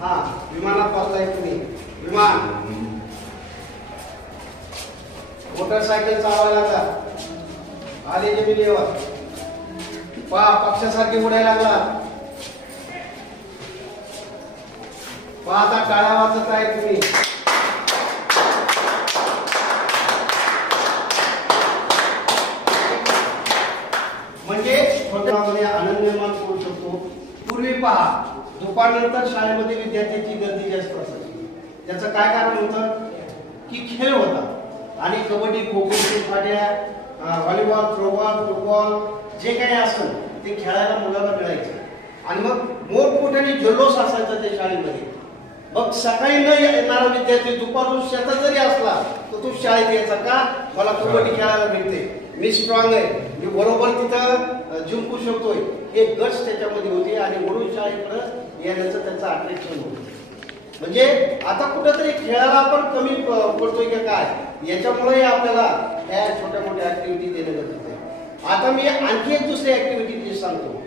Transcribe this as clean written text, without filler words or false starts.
हा विमानात बसलाय तुम्ही विमान मोटरसायकल चालवायला लागला आले जमिनीवर पक्षासारखे उडायला लागला आता टाळ्या वाजत आहे तुम्ही म्हणजे स्वतःमध्ये आनंद निर्माण करू शकतो। पूर्वी पहा दुपारनंतर शाळेमध्ये विद्यार्थ्यांची गर्दी जास्त असायची त्याचं काय कारण होतं की खेळ होता आणि kabaddi kho kho फाट्या volleyball throwball football जे काही असेल ते खेळायला मुलांना मिळायचं आणि मग मोठमोठ्याने जल्लोष असायचा त्या शाळेमध्ये। मग सकाळी न येणारा विद्यार्थी दुपारून शेतात जरी असला तर तो शाळेत यायचा का मला कबड्डी खेळायला मिळते मी स्ट्रॉंग आहे मी बरोबर तिथं जिंकू शकतोय हे गट्स त्याच्यामध्ये होते आणि म्हणून शाळेकडे येण्याचं त्याचं अट्रॅक्शन होतं। म्हणजे आता कुठेतरी खेळाला आपण कमी पडतोय की काय याच्यामुळे आपल्याला त्या छोट्या मोठ्या ऍक्टिव्हिटी देणं गरजेचं आहे। आता मी आणखी एक दुसरी ऍक्टिव्हिटी सांगतो